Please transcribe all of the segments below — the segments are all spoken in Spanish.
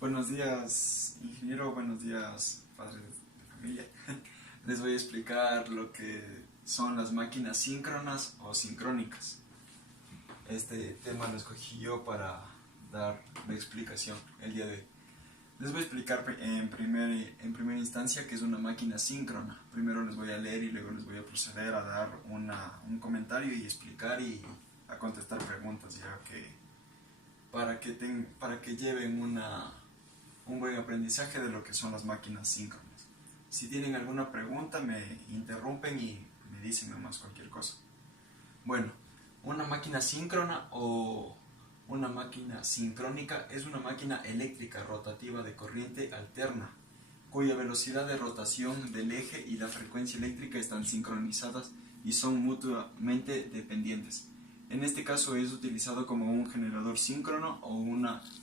Buenos días, ingeniero, buenos días, padres de familia. Les voy a explicar lo que son las máquinas síncronas o sincrónicas. Este tema lo escogí yo para dar la explicación el día de hoy. Les voy a explicar en primera instancia qué es una máquina síncrona. Primero les voy a leer y luego les voy a proceder a dar un comentario y explicar y a contestar preguntas, ya que para que lleven un buen aprendizaje de lo que son las máquinas síncronas. Si tienen alguna pregunta me interrumpen y me dicen nomás cualquier cosa. Bueno, una máquina síncrona o una máquina sincrónica es una máquina eléctrica rotativa de corriente alterna, cuya velocidad de rotación del eje y la frecuencia eléctrica están sincronizadas y son mutuamente dependientes. En este caso es utilizado como un generador síncrono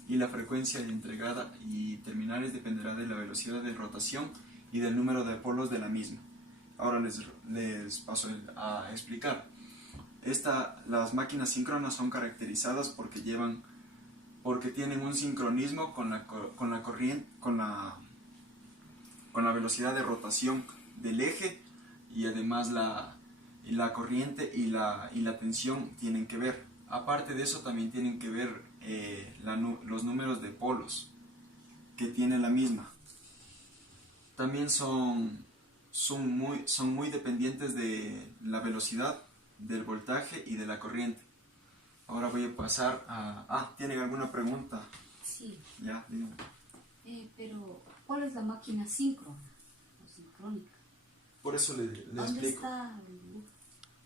y la frecuencia entregada y terminales dependerá de la velocidad de rotación y del número de polos de la misma. Ahora les paso a explicar. Las máquinas síncronas son caracterizadas porque tienen un sincronismo con la corriente, con la velocidad de rotación del eje, y además la corriente y la tensión tienen que ver. Aparte de eso también tienen que ver los números de polos que tiene la misma. También son muy dependientes de la velocidad, del voltaje y de la corriente. Ahora voy a pasar a... ¿tienen alguna pregunta? Sí, Ya, díganme. pero ¿cuál es la máquina síncrona o sincrónica? Por eso le ¿Dónde explico. está el dibujo?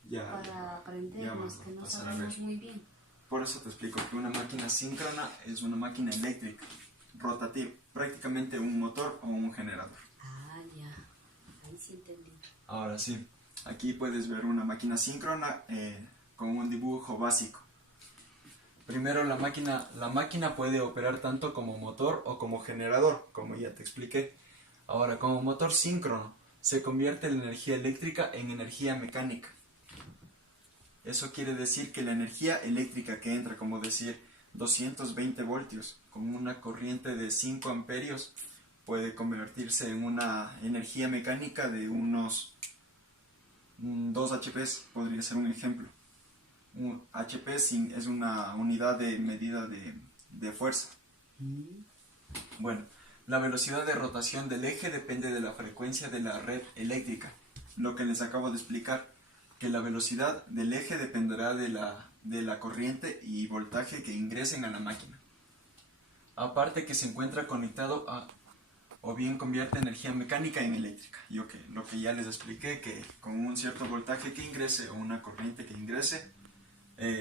Ya, Para aprender ya los vamos que a no pasar a sabemos ver. muy bien. Por eso te explico que una máquina síncrona es una máquina eléctrica, rotativa, prácticamente un motor o un generador. Ah, ya, ahí sí entendí. Ahora sí, aquí puedes ver una máquina síncrona con un dibujo básico. Primero la máquina puede operar tanto como motor o como generador, como ya te expliqué. Ahora, como motor síncrono, se convierte la energía eléctrica en energía mecánica. Eso quiere decir que la energía eléctrica que entra, como decir 220 voltios, con una corriente de 5 amperios, puede convertirse en una energía mecánica de unos 2 HP, podría ser un ejemplo. Un HP es una unidad de medida de fuerza. Bueno, la velocidad de rotación del eje depende de la frecuencia de la red eléctrica. Lo que les acabo de explicar, que la velocidad del eje dependerá de la corriente y voltaje que ingresen a la máquina. Aparte que se encuentra conectado o bien convierte energía mecánica en eléctrica. Lo que ya les expliqué, que con un cierto voltaje que ingrese o una corriente que ingrese,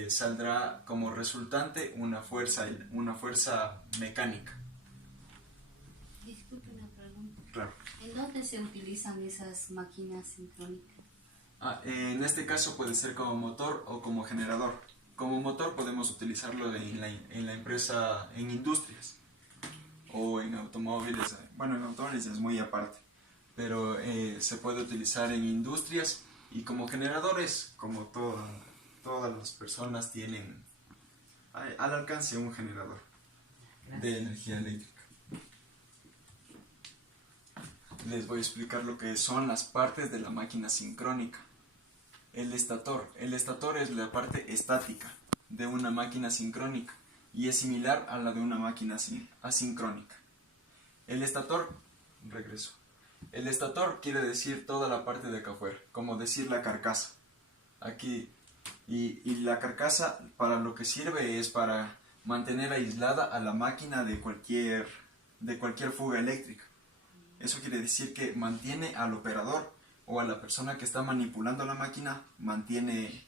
saldrá como resultante una fuerza mecánica. Disculpe una pregunta. Claro. ¿En dónde se utilizan esas máquinas sincrónicas? En este caso puede ser como motor o como generador. Como motor podemos utilizarlo en la empresa, en industrias o en automóviles. Bueno, en automóviles es muy aparte, pero se puede utilizar en industrias, y como generadores, como todas las personas tienen al alcance un generador de energía eléctrica. Les voy a explicar lo que son las partes de la máquina sincrónica. El estator es la parte estática de una máquina sincrónica y es similar a la de una máquina asincrónica. El estator quiere decir toda la parte de acá afuera, como decir la carcasa. Aquí, y la carcasa para lo que sirve es para mantener aislada a la máquina de cualquier fuga eléctrica. Eso quiere decir que mantiene al operador o a la persona que está manipulando la máquina, mantiene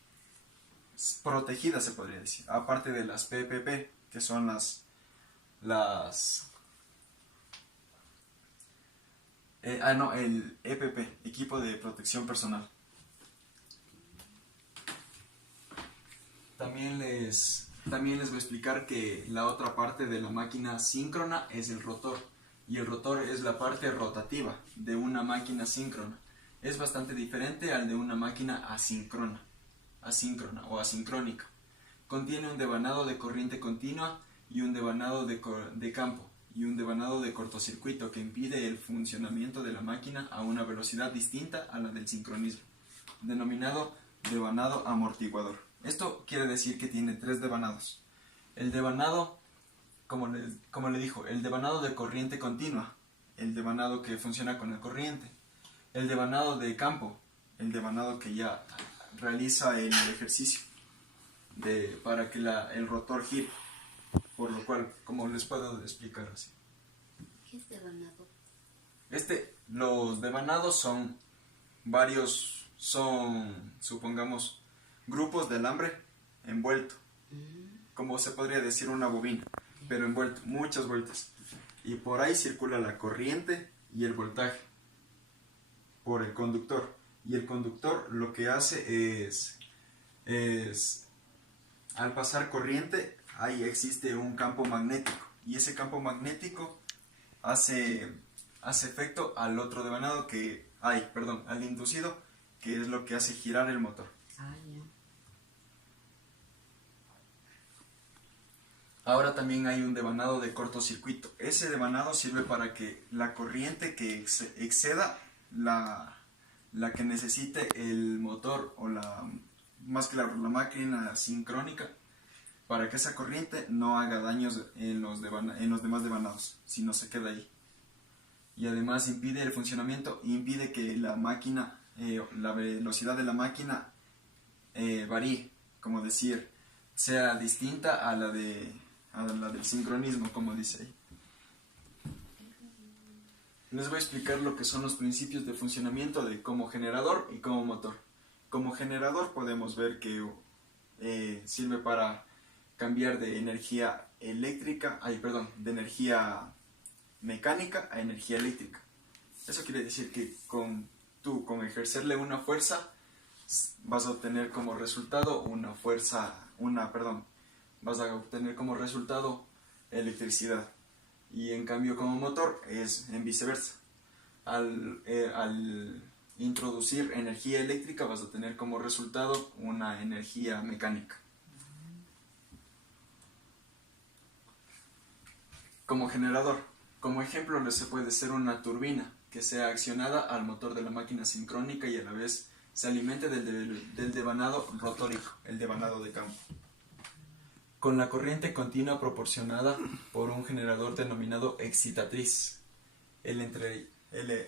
protegida, se podría decir. Aparte de las PPP, que son el EPP, equipo de protección personal. También les voy a explicar que la otra parte de la máquina síncrona es el rotor. Y el rotor es la parte rotativa de una máquina síncrona. Es bastante diferente al de una máquina asíncrona o asincrónica. Contiene un devanado de corriente continua y un devanado de campo. y un devanado de cortocircuito que impide el funcionamiento de la máquina a una velocidad distinta a la del sincronismo, denominado devanado amortiguador. Esto quiere decir que tiene tres devanados. El devanado, como le dijo, el devanado de corriente continua, el devanado que funciona con la corriente, el devanado de campo, el devanado que ya realiza el ejercicio para que el rotor gire, por lo cual, como les puedo explicar así. ¿Qué es devanado? Los devanados son supongamos, grupos de alambre envuelto, como se podría decir una bobina, pero envuelto, muchas vueltas. Y por ahí circula la corriente y el voltaje por el conductor. Y el conductor lo que hace es al pasar corriente, ahí existe un campo magnético. Y ese campo magnético hace efecto al otro devanado al inducido, que es lo que hace girar el motor. Ahora también hay un devanado de cortocircuito. Ese devanado sirve para que la corriente que exceda la que necesite el motor o más claro, la máquina sincrónica, para que esa corriente no haga daños en los demás devanados, sino se queda ahí. Y además impide el funcionamiento, impide que la máquina, la velocidad de la máquina varíe, como decir, sea distinta a la del sincronismo, como dice ahí. Les voy a explicar lo que son los principios de funcionamiento como generador y como motor. Como generador podemos ver que sirve para cambiar de energía de energía mecánica a energía eléctrica. Eso quiere decir que con ejercerle una fuerza vas a obtener como resultado vas a obtener como resultado electricidad. Y en cambio como motor es en viceversa. Al introducir energía eléctrica vas a tener como resultado una energía mecánica. Como generador, como ejemplo se puede ser una turbina que sea accionada al motor de la máquina sincrónica y a la vez se alimente del devanado rotórico, el devanado de campo, con la corriente continua proporcionada por un generador denominado excitatriz.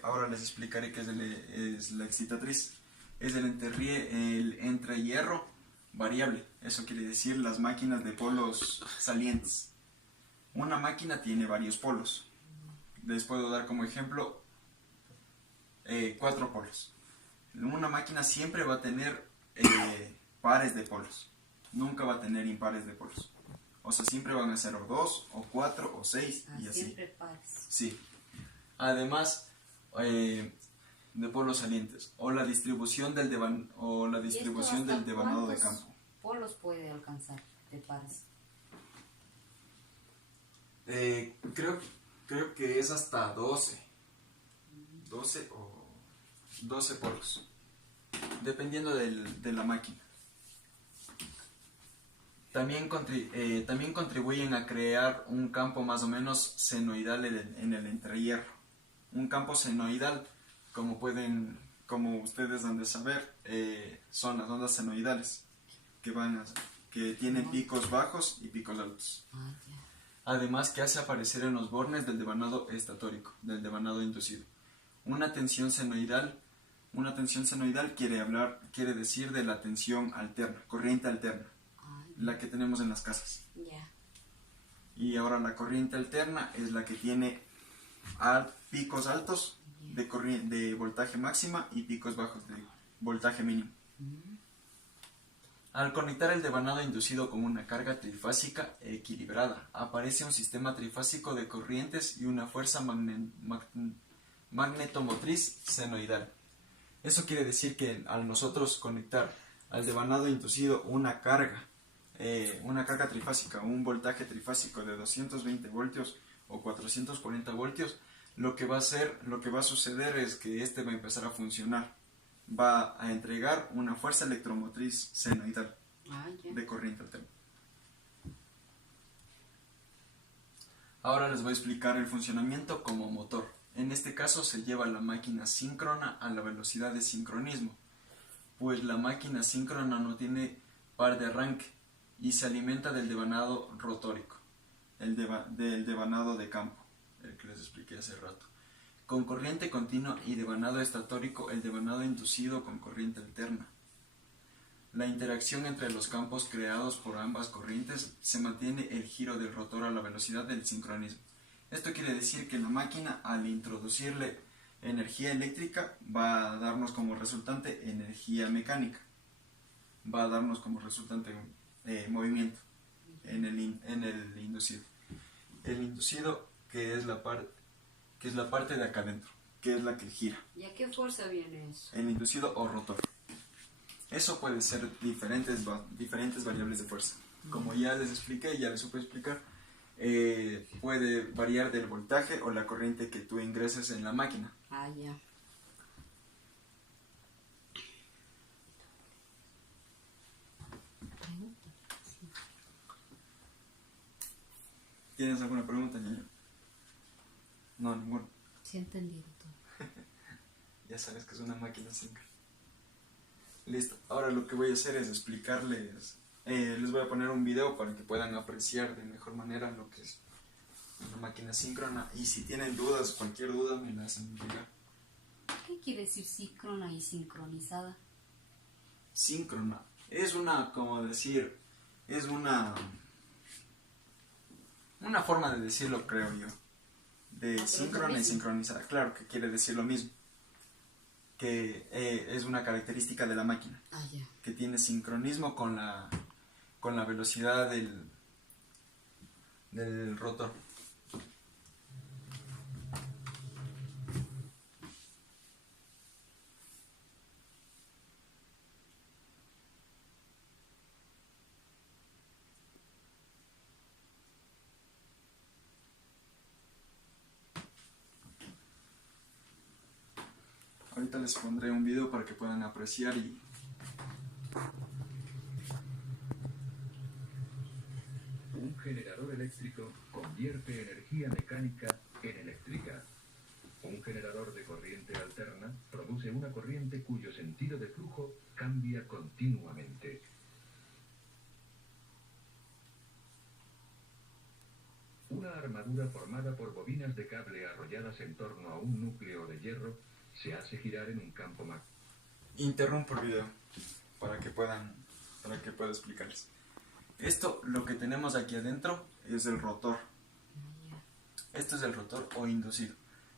Ahora les explicaré qué es la excitatriz. Es el entrehierro variable. Eso quiere decir las máquinas de polos salientes. Una máquina tiene varios polos. Les puedo dar como ejemplo 4 polos. Una máquina siempre va a tener pares de polos. Nunca va a tener impares de polos. O sea, siempre van a ser o 2, o 4, o 6 y así. Siempre pares. Sí. Además de polos salientes. O la distribución del devanado de campo. ¿Polos puede alcanzar de pares? Creo que es hasta 12. 12 o 12 polos. Dependiendo de la máquina. También contribuyen a crear un campo más o menos senoidal en el entrehierro. Un campo senoidal, como ustedes han de saber, son las ondas senoidales, que tienen picos bajos y picos altos. Además que hace aparecer en los bornes del devanado estatórico, del devanado inducido. Una tensión senoidal quiere decir de la tensión alterna, corriente alterna, la que tenemos en las casas. Y ahora la corriente alterna es la que tiene picos altos de voltaje máxima y picos bajos de voltaje mínimo. Al conectar el devanado inducido con una carga trifásica equilibrada, aparece un sistema trifásico de corrientes y una fuerza magnetomotriz senoidal. Eso quiere decir que al nosotros conectar al devanado inducido una carga trifásica, un voltaje trifásico de 220 voltios o 440 voltios, lo que va a suceder es que este va a empezar a funcionar. Va a entregar una fuerza electromotriz senoidal de corriente alterna. Ahora les voy a explicar el funcionamiento como motor. En este caso se lleva la máquina síncrona a la velocidad de sincronismo, pues la máquina síncrona no tiene par de arranque y se alimenta del devanado rotórico, del devanado de campo, el que les expliqué hace rato. Con corriente continua y devanado estatórico, el devanado inducido con corriente alterna. La interacción entre los campos creados por ambas corrientes se mantiene el giro del rotor a la velocidad del sincronismo. Esto quiere decir que la máquina, al introducirle energía eléctrica, va a darnos como resultante energía mecánica. Va a darnos como resultante movimiento en el inducido. El inducido, que es la parte de acá adentro, que es la que gira. ¿Y a qué fuerza viene eso? El inducido o rotor. Eso puede ser diferentes variables de fuerza. Como ya les expliqué, ya les supe explicar, puede variar del voltaje o la corriente que tú ingreses en la máquina. Ah, ya. ¿Tienes alguna pregunta, niño? No, ninguna. Sí, he entendido todo. Ya sabes que es una máquina síncrona. Listo. Ahora lo que voy a hacer es explicarles. Les voy a poner un video para que puedan apreciar de mejor manera lo que es una máquina síncrona. Y si tienen dudas, cualquier duda me la hacen llegar. ¿Qué quiere decir síncrona y sincronizada? Síncrona es una forma de decirlo, creo yo. De síncrona y sincronizada. Claro que quiere decir lo mismo. Que es una característica de la máquina. Ah, ya. Que tiene sincronismo con la velocidad del rotor. Ahorita les pondré un video para que puedan apreciar y... Un generador eléctrico convierte energía mecánica en eléctrica. Un generador de corriente alterna produce una corriente cuyo sentido de flujo cambia continuamente. Una armadura formada por bobinas de cable arrolladas en torno a un núcleo de hierro se hace girar en un campo magnético. Interrumpo el video para que pueda explicarles. Esto, lo que tenemos aquí adentro, es el rotor. Esto es el rotor o inducido.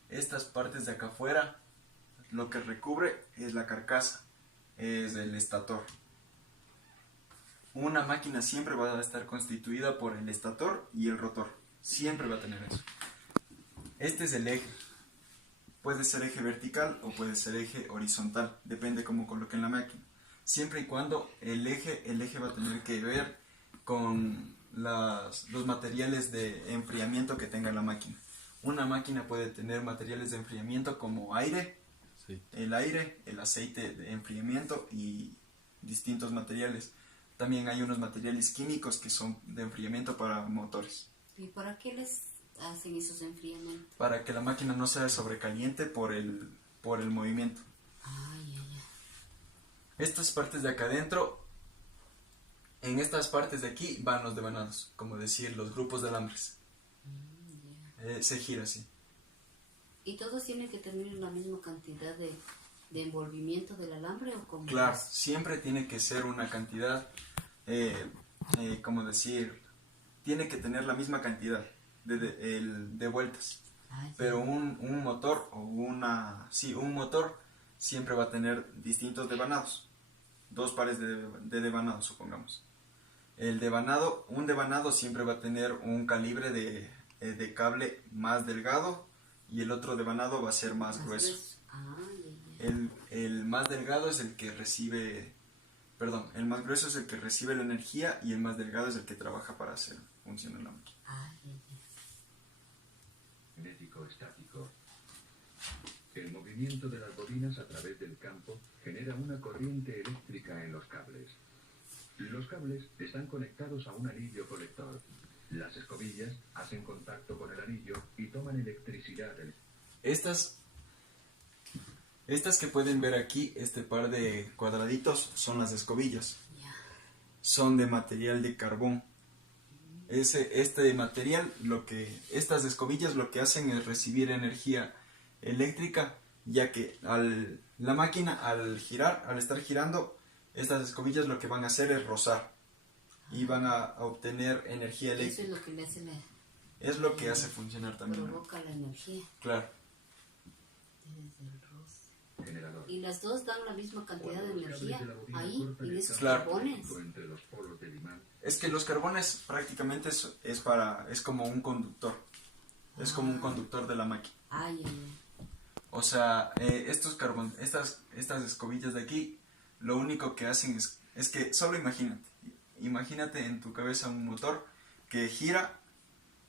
Estas partes de acá afuera, lo que recubre es la carcasa, es el estator. Una máquina siempre va a estar constituida por el estator y el rotor. Siempre va a tener eso. Este es el eje. Puede ser eje vertical o puede ser eje horizontal, depende cómo coloquen la máquina. Siempre y cuando el eje va a tener que ver con los materiales de enfriamiento que tenga la máquina. Una máquina puede tener materiales de enfriamiento como aire, el aceite de enfriamiento y distintos materiales. También hay unos materiales químicos que son de enfriamiento para motores. ¿Y para qué les hacen esos enfriamientos? Para que la máquina no sea sobrecaliente por el movimiento. Ay, ay, ay. Estas partes de acá adentro, en estas partes de aquí van los devanados, como decir los grupos de alambres. Se gira así. ¿Y todos tienen que tener la misma cantidad de envolvimiento del alambre o cómo? Claro, siempre tiene que ser una cantidad, como decir, tiene que tener la misma cantidad de vueltas. Pero un motor o un motor siempre va a tener distintos devanados. Dos pares de devanados, supongamos. Un devanado siempre va a tener un calibre de cable más delgado y el otro devanado va a ser más grueso. El más delgado es el que recibe, el más grueso es el que recibe la energía y el más delgado es el que trabaja para hacer funcionar la máquina. Magnético estático. El movimiento de las bobinas a través del campo genera una corriente eléctrica en los cables. Los cables están conectados a un anillo colector. Las escobillas hacen contacto con el anillo y toman electricidad del... Estas que pueden ver aquí, este par de cuadraditos, son las escobillas. Ya. Son de material de carbón. Este material, estas escobillas lo que hacen es recibir energía eléctrica, ya que la máquina al estar girando, estas escobillas lo que van a hacer es rozar y van a obtener energía Eso eléctrica. es lo que le hace Es lo que hace funcionar también. provoca la energía. Claro. Desde el roce. generador. Y las dos dan la misma cantidad de Cuando los energía cables de la bobina ahí, cortan en el esos cable Claro. carbones. eléctrico entre los polos del imán, Es que los carbones prácticamente es como un conductor. Es como un conductor de la máquina. Ay, ay, ay. O sea, estas escobillas de aquí, lo único que hacen es que solo imagínate en tu cabeza un motor que gira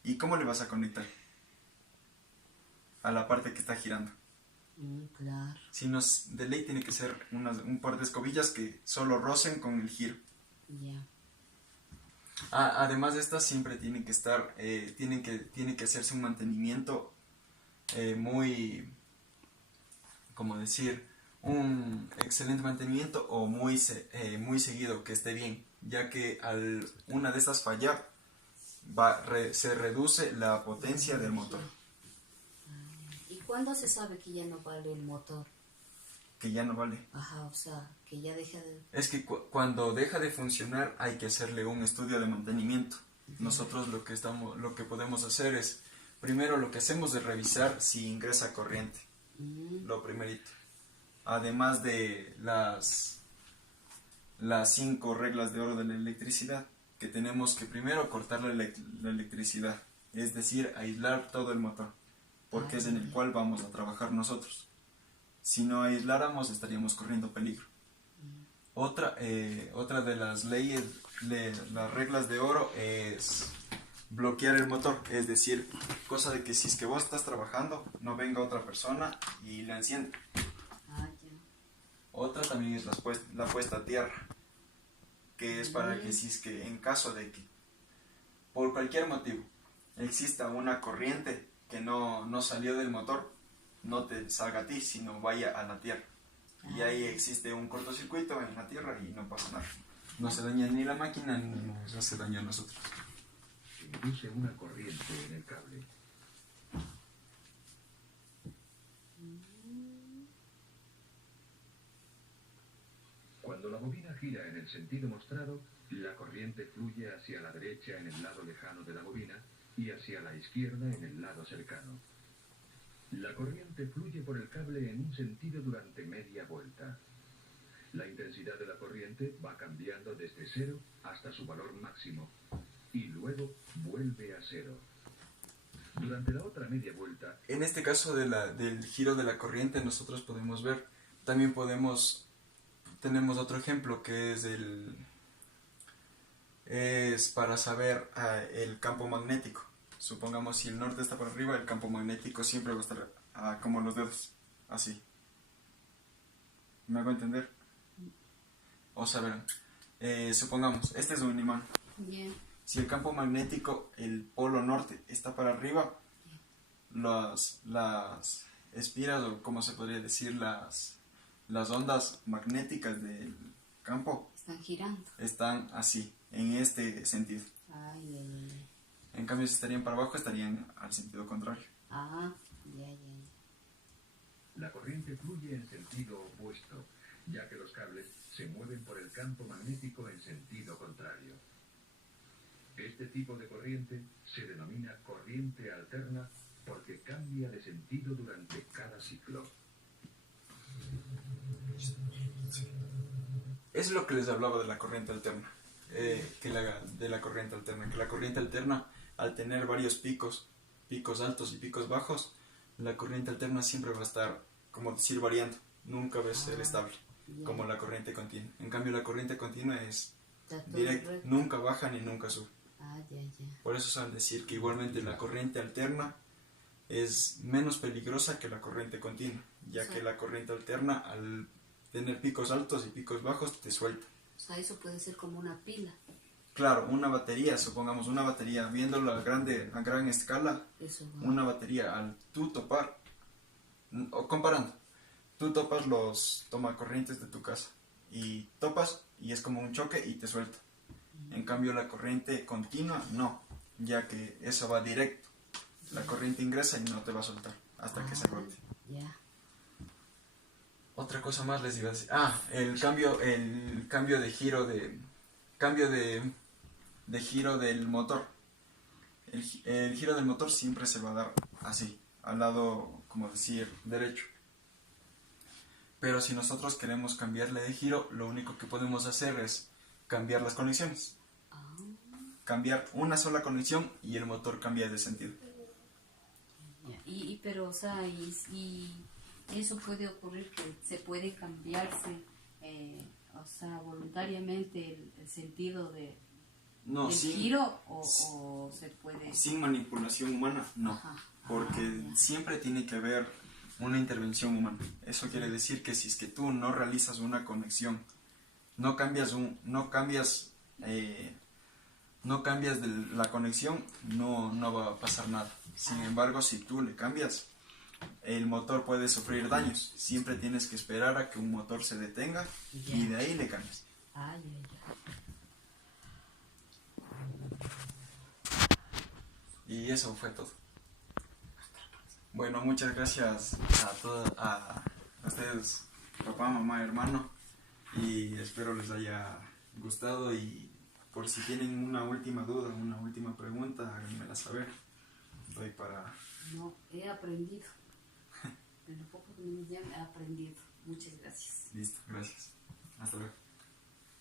y ¿cómo le vas a conectar? A la parte que está girando. Claro. Si nos de ley tiene que ser un par de escobillas que solo rocen con el giro. Ya. Además de estas siempre tienen que estar, tiene que hacerse un mantenimiento muy, como decir, un excelente mantenimiento o muy seguido, que esté bien, ya que al una de estas fallar se reduce la potencia del motor, ¿Y cuándo se sabe que ya no vale el motor? que ya no vale. Ajá, o sea, que ya deja de... Es que cuando deja de funcionar hay que hacerle un estudio de mantenimiento. Nosotros lo que podemos hacer es, primero lo que hacemos es revisar si ingresa corriente, lo primerito. Además de las 5 reglas de oro de la electricidad, que tenemos que primero cortar la electricidad, es decir, aislar todo el motor, porque es en el cual vamos a trabajar nosotros. Si no aisláramos estaríamos corriendo peligro. Otra de las leyes, las reglas de oro es bloquear el motor, es decir, cosa de que si es que vos estás trabajando, no venga otra persona y la encienda. Ah, ya. Otra también es la puesta a tierra, que es para que si es que en caso de que por cualquier motivo exista una corriente que no salió del motor, no te salga a ti, sino vaya a la tierra. Y ahí existe un cortocircuito en la tierra y no pasa nada. No se daña ni la máquina ni nos hace daño a nosotros. induce una corriente en el cable. Cuando la bobina gira en el sentido mostrado, la corriente fluye hacia la derecha en el lado lejano de la bobina y hacia la izquierda en el lado cercano. La corriente fluye por el cable en un sentido durante media vuelta. La intensidad de la corriente va cambiando desde 0 hasta su valor máximo y luego vuelve a 0. Durante la otra media vuelta... En este caso del giro de la corriente nosotros podemos ver, también tenemos otro ejemplo que es para saber el campo magnético. Supongamos si el norte está por arriba, el campo magnético siempre va a estar como los dedos, así. ¿Me hago entender? O sea, verán, supongamos, este es un imán. Yeah. Si el campo magnético, el polo norte, está para arriba, las espiras, o como se podría decir, las ondas magnéticas del campo Están girando. están así, en este sentido. Ay, ay, ay. En cambio, si estarían para abajo, estarían al sentido contrario. Ah, ya, ya. La corriente fluye en sentido opuesto, ya que los cables se mueven por el campo magnético en sentido contrario. Este tipo de corriente se denomina corriente alterna porque cambia de sentido durante cada ciclo. Es lo que les hablaba de la corriente alterna. Que la corriente alterna, al tener varios picos altos y picos bajos, la corriente alterna siempre va a estar, como decir, variando. Nunca va a ser estable, como la corriente continua. En cambio, la corriente continua es Está todo directa, recto. nunca baja ni nunca sube. Ah, ya, ya. Por eso saben decir que igualmente la corriente alterna es menos peligrosa que la corriente continua, ya que la corriente alterna, al tener picos altos y picos bajos, te suelta. O sea, eso puede ser como una pila. Claro, una batería, supongamos una batería, viéndolo a gran escala, Eso va. una batería, al tú topar, o comparando, tú topas los tomacorrientes de tu casa y topas y es como un choque y te suelta. En cambio la corriente continua no, ya que eso va directo. La corriente ingresa y no te va a soltar hasta que se agote. Ya. Otra cosa más les iba a decir. Ah, el cambio de giro de giro del motor. El giro del motor siempre se va a dar así, al lado, como decir, derecho. Pero si nosotros queremos cambiarle de giro, lo único que podemos hacer es cambiar las conexiones. Ah, Cambiar una sola conexión y el motor cambia de sentido. ya. Pero, o sea, y eso puede ocurrir que se puede cambiarse, o sea, voluntariamente el sentido No, del giro o se puede... sin manipulación humana, no. Ajá. Porque Ya. siempre tiene que haber una intervención humana. Eso quiere decir que si es que tú no realizas una conexión, no cambias de la conexión, no va a pasar nada. Sin embargo, si tú le cambias, el motor puede sufrir daños. Siempre tienes que esperar a que un motor se detenga y de ahí le cambias. Ah, ya, ya. Y eso fue todo. Bueno, muchas gracias a ustedes, papá, mamá, hermano, y espero les haya gustado y por si tienen una última duda, una última pregunta, háganmela saber. Estoy para... No, he aprendido. En lo poco que me llaman, he aprendido. Muchas gracias. Listo, gracias. Hasta luego.